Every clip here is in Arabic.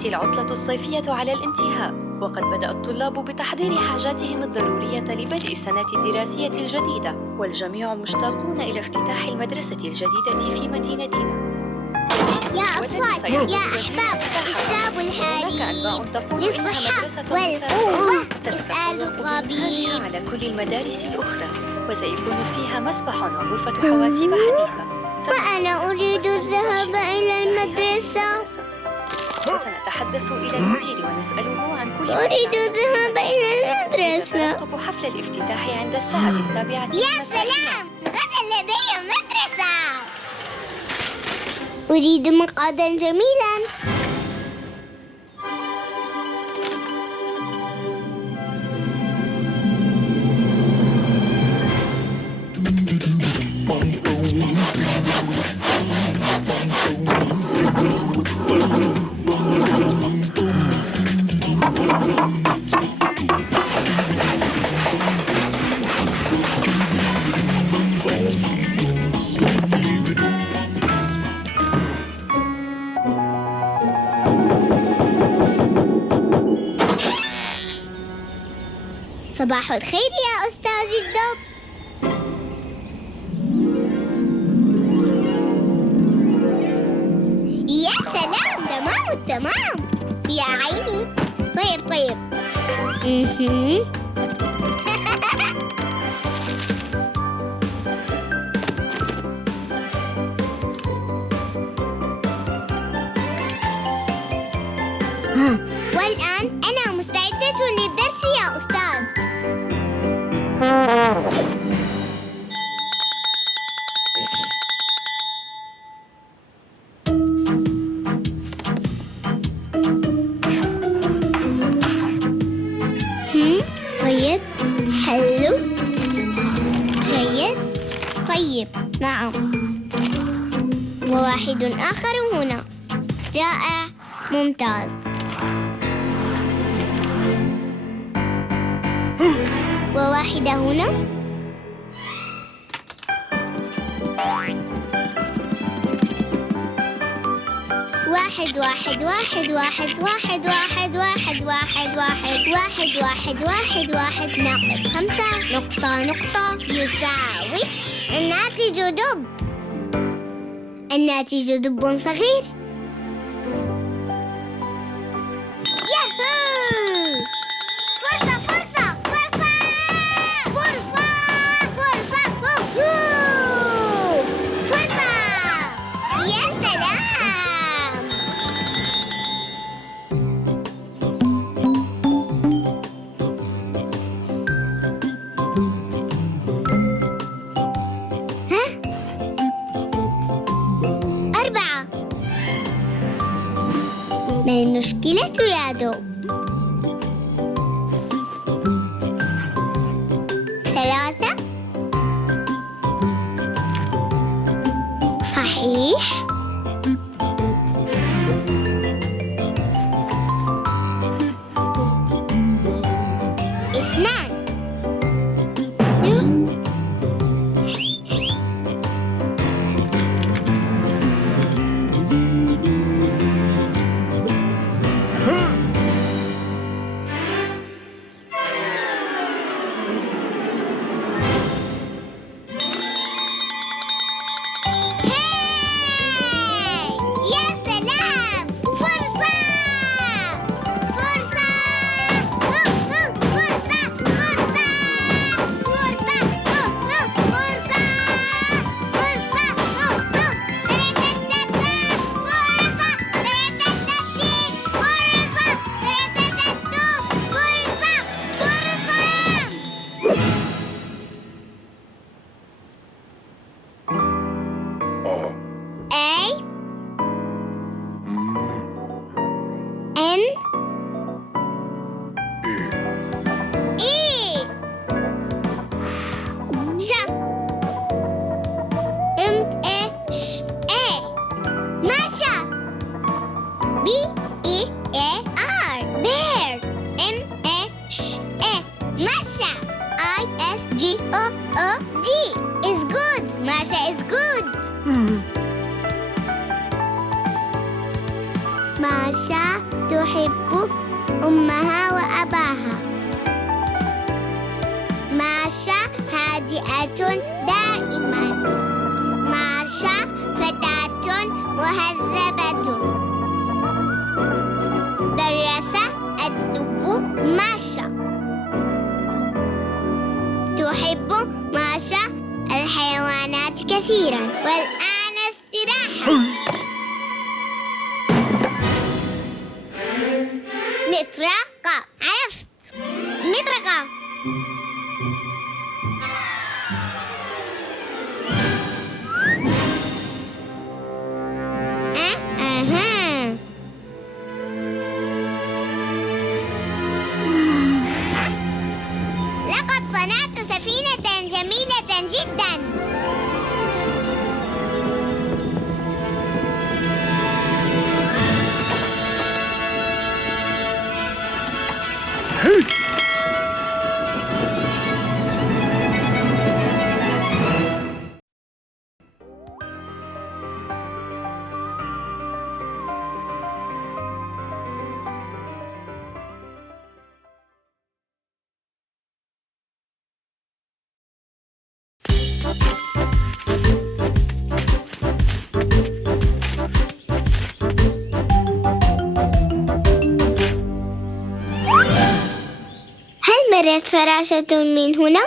تأتي العطلة الصيفية على الانتهاء، وقد بدأ الطلاب بتحضير حاجاتهم الضرورية لبدء السنة الدراسية الجديدة، والجميع مشتاقون إلى افتتاح المدرسة الجديدة في مدينتنا. يا أطفال، يا أحباب، اشربوا الحليب للصحة والقوة. اسألوا الطبيب. على كل المدارس الأخرى، وسيكون فيها مسبح وغرفة حواسيب حديثة. وأنا أريد الذهاب إلى المدرسة. وسنتحدث إلى المدير ونسأله عن كل أريد الذهاب إلى المدرسة. سنراقب حفل الافتتاح عند الساعة 7. يا سلام، غدا لدي مدرسة. أريد مقعدا جميلا. صباح الخير يا أستاذ الدب. يا سلام، تمام. يا عيني. طيب. والآن أنا مستعدة للدرس يا أستاذ. طيب، حلو، جيد، طيب، نعم. وواحد آخر هنا. رائع، ممتاز. وواحدة هنا. واحد واحد واحد واحد واحد واحد واحد واحد واحد واحد واحد واحد واحد ناقص 5 نقطة يساوي الناتج دب. الناتج دب صغير. ياهو! فرصة فرصة فرصة فرصة فرصة فرصة. يا سلام. ها؟ 4. ما المشكلة يا دوب؟ 3. صحيح. 2. يا سلام، فرصة فرصة فرصة فرصة فرصة ISGOOD is good. Masha is good. Masha ماشا تحب أمها وأباها. ماشا هادئة دائما. ماشا فتاة مهذبة. درس الدب ماشا. تحب ماشا الحيوانات كثيرا. والآن استراحة. مطرقة. عرفت. مطرقة. أها. لقد صنعت سفينة جميلة جدا. هل مرت فراشة من هنا؟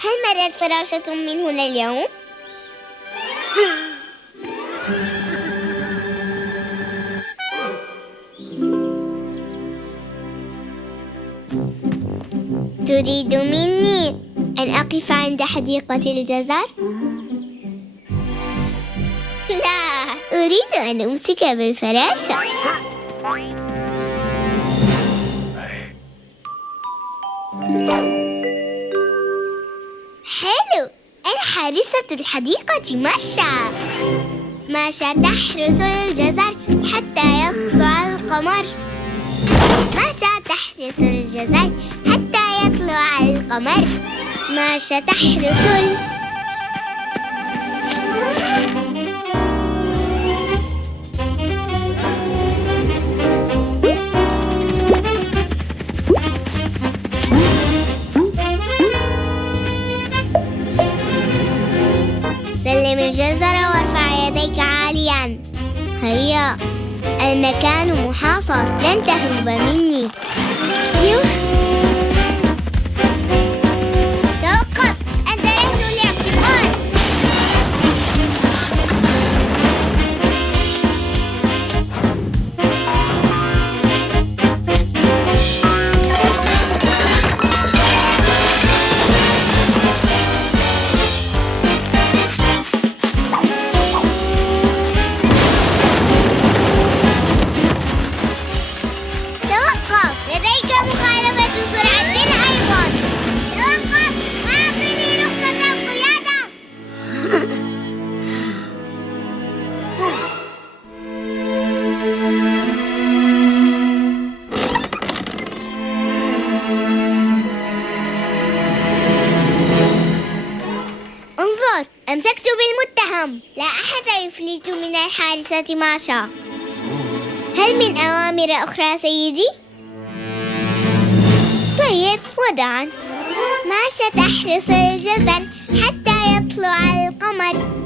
هل مرت فراشة من هنا اليوم؟ تريد مني أن أقف عند حديقة الجزر؟ لا، أريد أن أمسك بالفراشة. حلو، أنا حارسة الحديقة ماشا. ماشا تحرس الجزر حتى يطلع القمر. ماشا تحرس الجزر حتى يطلع القمر. ماشا تحرس سلم الجزر وارفع يديك عاليا. هيا، المكان محاصر، لن تهرب مني. توقف، أنت رهن الاعتقال. أمسكت بالمتهم. لا أحد يفلت من الحارسة ماشا. هل من أوامر أخرى سيدي؟ طيب، وداعا. ماشا تحرس الجزر حتى يطلع القمر.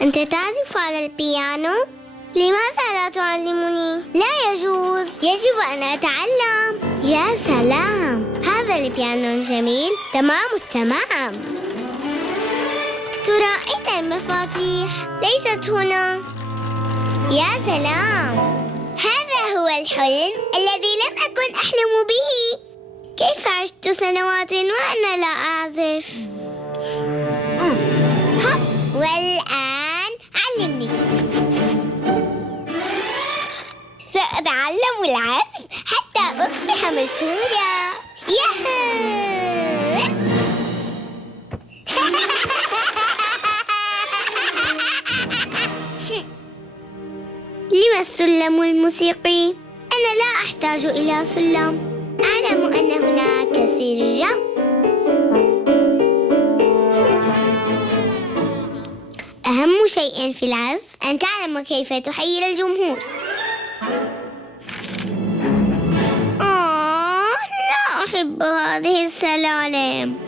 أنت تعزف على البيانو؟ لماذا لا تعلمني؟ لا يجوز، يجب أن أتعلم. يا سلام، هذا البيانو جميل تمام التمام. ترى أين المفاتيح؟ ليست هنا. يا سلام، هذا هو الحلم الذي لم أكن أحلم به. كيف عشت سنوات وأنا لا أعزف؟ والآن علمني. سأتعلم العزف حتى أصبح مشهورة. ياهو! لما السلم الموسيقي؟ أنا لا أحتاج إلى سلم. أعلم أن هناك سرا. أهم شيء في العزف أن تعلم كيف تحيي الجمهور. لا أحب هذه السلالم.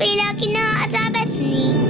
لكنها أتعبتني.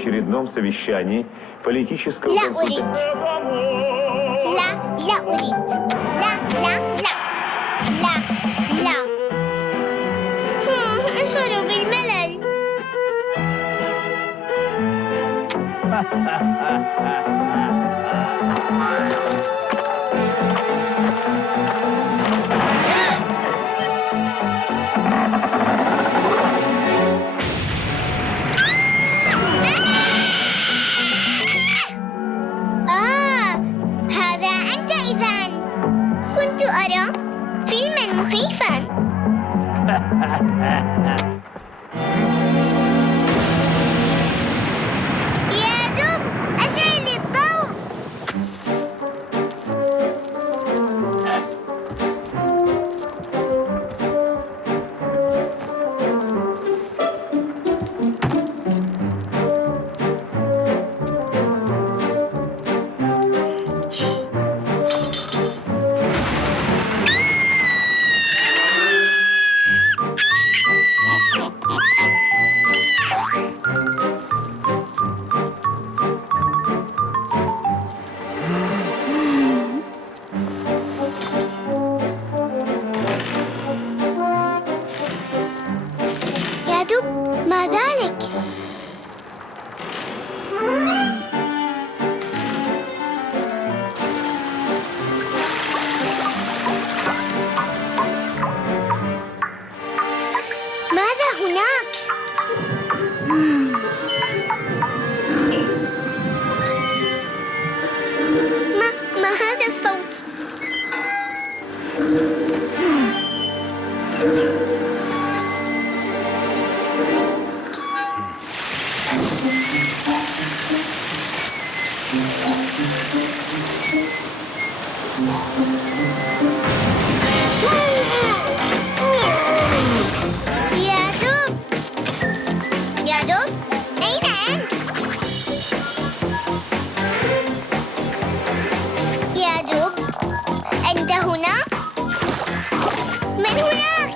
очередном совещании политического لا أريد. لا أريد. لا أشعر بالملل. هذا أنت إذن. كنت أرى فيلما مخيفا. يا دب أشعل الضوء. يا دب ما ذلك؟ ماذا هناك؟ ما هذا الصوت؟ يا دب أين أنت؟ يا دب أنت هنا؟ من هناك؟